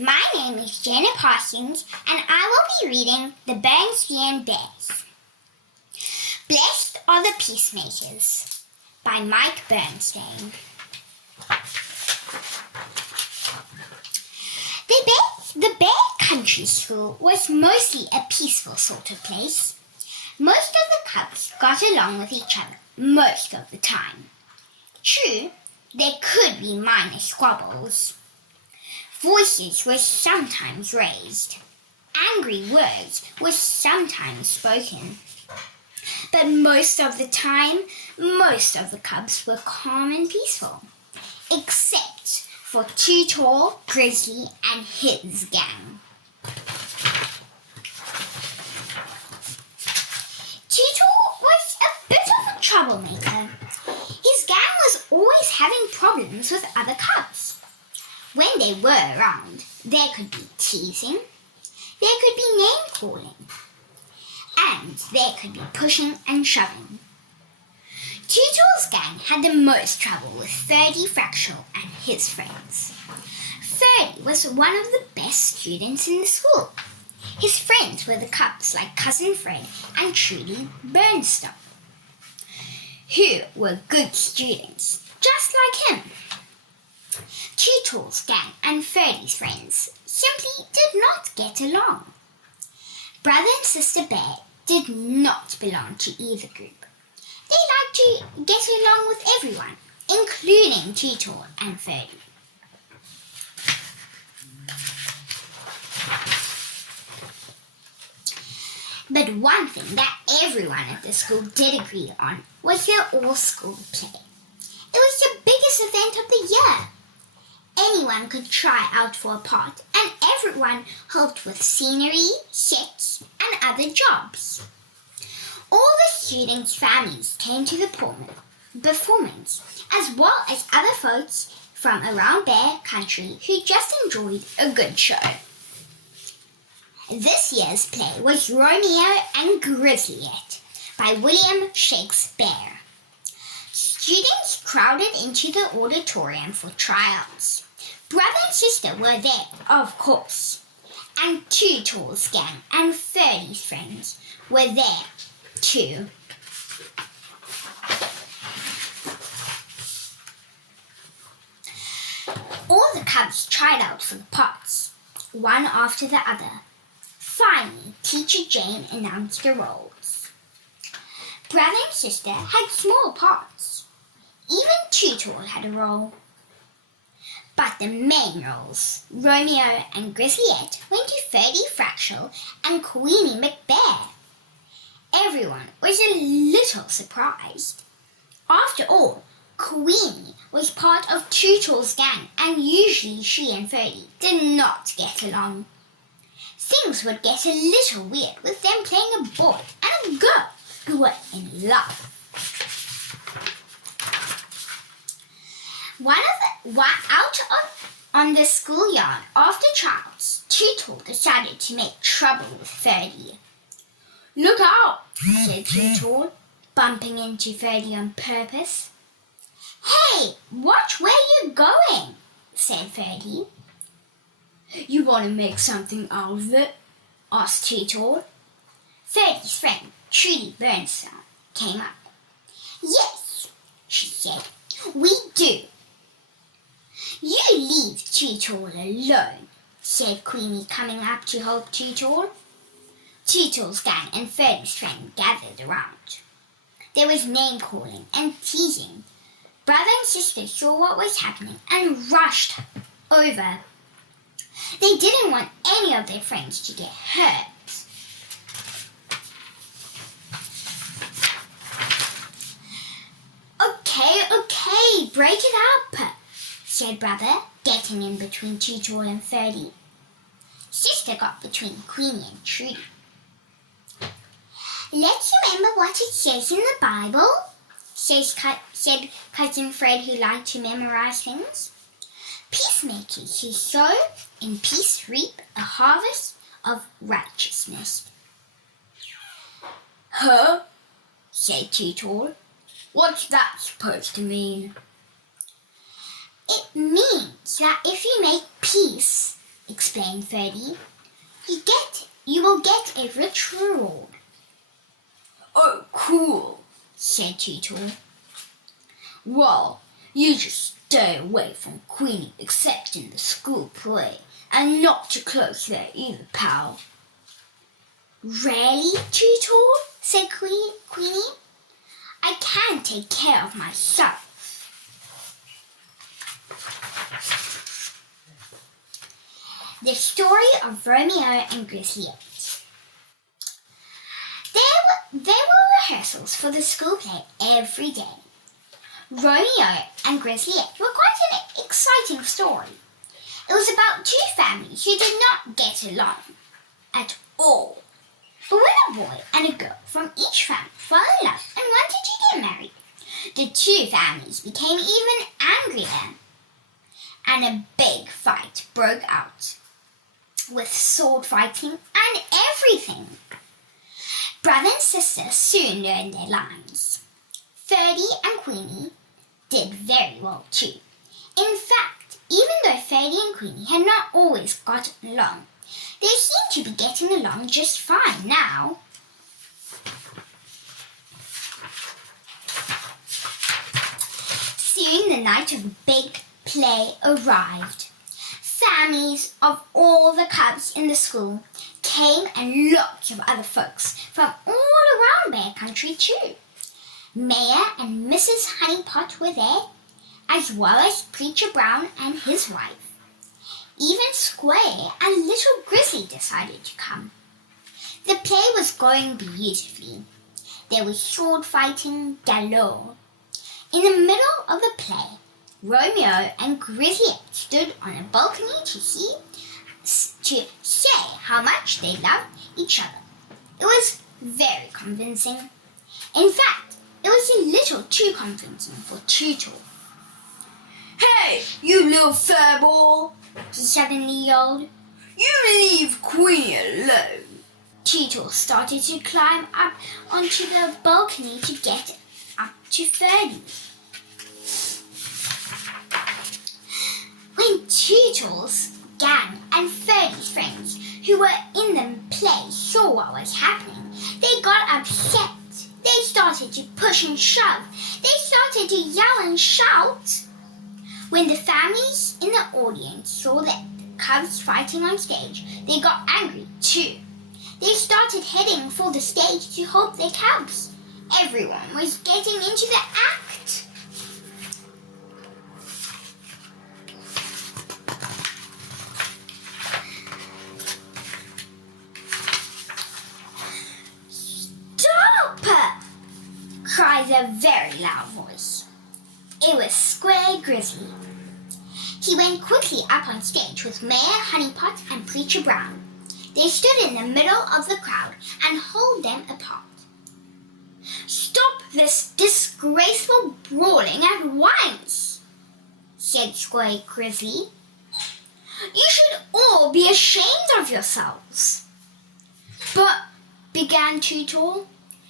My name is Janet Parsons, and I will be reading The Bernstein Bears. Blessed are the Peacemakers by Mike Bernstein. The Bear Country School was mostly a peaceful sort of place. Most of the cubs got along with each other most of the time. True, there could be minor squabbles. Voices were sometimes raised. Angry words were sometimes spoken. But most of the time, most of the cubs were calm and peaceful, except for Too Tall, Grizzly, and his gang. Too Tall was a bit of a troublemaker. His gang was always having problems with other cubs. When they were around, there could be teasing, there could be name-calling, and there could be pushing and shoving. Too Tall's gang had the most trouble with Ferdy Fractal and his friends. Ferdy was one of the best students in the school. His friends were the cubs like Cousin Fred and Trudy Bernstein, who were good students, just like him. Too Tall's gang and Ferdy's friends simply did not get along. Brother and Sister Bear did not belong to either group. They liked to get along with everyone, including Too Tall and Ferdy. But one thing that everyone at the school did agree on was their all-school play. It was the biggest event of the year. Anyone could try out for a part, and everyone helped with scenery, sets, and other jobs. All the students' families came to the performance, as well as other folks from around Bear Country who just enjoyed a good show. This year's play was Romeo and Grizzlyette by William Shakespeare. Students crowded into the auditorium for tryouts. Brother and sister were there, of course, and Too Tall's gang and Ferdy's friends were there too. All the cubs tried out for the parts, one after the other. Finally, Teacher Jane announced the roles. Brother and sister had small parts. Even Too Tall had a role. But the main roles, Romeo and Grizzlyette, went to Ferdy Fractal and Queenie McBear. Everyone was a little surprised. After all, Queenie was part of Too Tall's gang, and usually she and Ferdy did not get along. Things would get a little weird with them playing a boy and a girl who were in love. On the schoolyard after tryouts, Too Tall decided to make trouble with Ferdy. "Look out," said Too Tall, bumping into Ferdy on purpose. "Hey, watch where you're going," said Ferdy. "You want to make something out of it?" asked Too Tall. Ferdy's friend, Trudy Bernstein, came up. "Yes," she said, "we do." "You leave Too Tall alone," said Queenie, coming up to help Too Tall. Too Tall's gang and Ferdy's friend gathered around. There was name-calling and teasing. Brother and sister saw what was happening and rushed over. They didn't want any of their friends to get hurt. Okay, break it up," said Brother, getting in between Too Tall and Ferdy. Sister got between Queenie and Trudy. "Let's remember what it says in the Bible," said Cousin Fred, who liked to memorize things. "Peacemakers who sow in peace reap a harvest of righteousness." "Huh?" said Too Tall. "What's that supposed to mean?" "It means that if you make peace, explained Ferdy. You will get a rich reward. Oh, cool, said Tootle. Well, you just stay away from Queenie except in the school play, and not too close there either, pal. Really, Tootle? Said Queenie. I can take care of myself. The story of Romeo and Grizzlyet. There were rehearsals for the school play every day. Romeo and Grizzlyet were quite an exciting story. It was about two families who did not get along at all. But when a boy and a girl from each family fell in love and wanted to get married, the two families became even angrier, and a big fight broke out, with sword fighting and everything. Brother and sister soon learned their lines. Ferdy and Queenie did very well too. In fact, even though Ferdy and Queenie had not always gotten along, they seemed to be getting along just fine now. Soon the night of the big play arrived. Families of all the cubs in the school came, and lots of other folks from all around Bear Country too. Mayor and Mrs. Honeypot were there, as well as Preacher Brown and his wife. Even Square and Little Grizzly decided to come. The play was going beautifully. There was sword fighting galore. In the middle of the play, Romeo and Grizzlyet stood on a balcony to say how much they loved each other. It was very convincing. In fact, it was a little too convincing for Tootle. Hey, you little furball, he suddenly yelled. You leave Queenie alone. Tootle started to climb up onto the balcony to get up to Ferdy. When Tootle's gang and Ferdy's friends who were in the play saw what was happening, they got upset. They started to push and shove. They started to yell and shout. When the families in the audience saw the cubs fighting on stage, they got angry too. They started heading for the stage to hold their cubs. Everyone was getting into the act. Stop! Cried a very loud voice. It was Square Grizzly. He went quickly up on stage with Mayor Honeypot and Preacher Brown. They stood in the middle of the crowd and held them apart. Stop this disgraceful brawling at once, said Square Grizzly. You should all be ashamed of yourselves. But, began Tootle,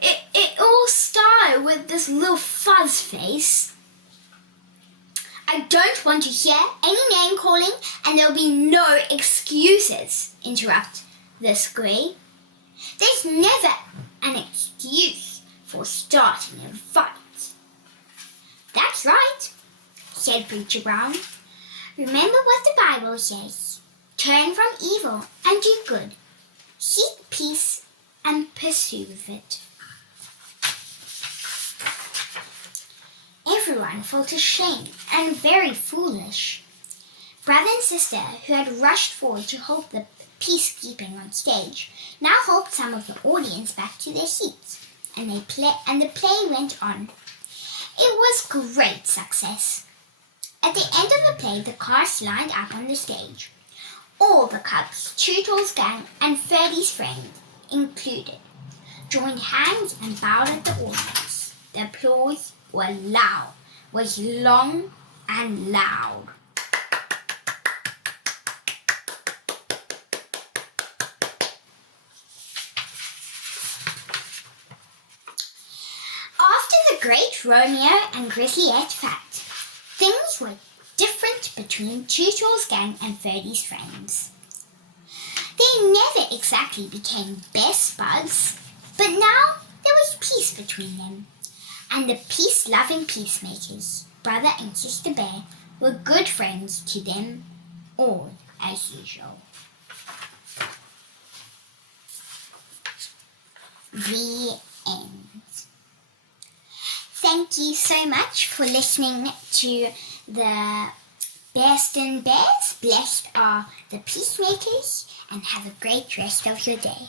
it all started with this little fuzz face. I don't want to hear any name calling, and there'll be no excuses, interrupted the Square. There's never an excuse for starting a fight. That's right, said Preacher Brown. Remember what the Bible says. Turn from evil and do good. Seek peace and pursue it. Everyone felt ashamed and very foolish. Brother and sister, who had rushed forward to help the peacekeeping on stage, now helped some of the audience back to their seats, and the play went on. It was great success. At the end of the play, the cast lined up on the stage. All the cubs, Tootle's gang, and Ferdy's friend included, joined hands and bowed at the audience. The applause was long and loud. After the great Romeo and Grizzlyet fight, things were different between Tootle's gang and Ferdy's friends. They never exactly became best buds, but now there was peace between them. And the peace-loving peacemakers, Brother and Sister Bear, were good friends to them all as usual. The end. Thank you so much for listening to the Bearston Bears. Blessed are the peacemakers, and have a great rest of your day.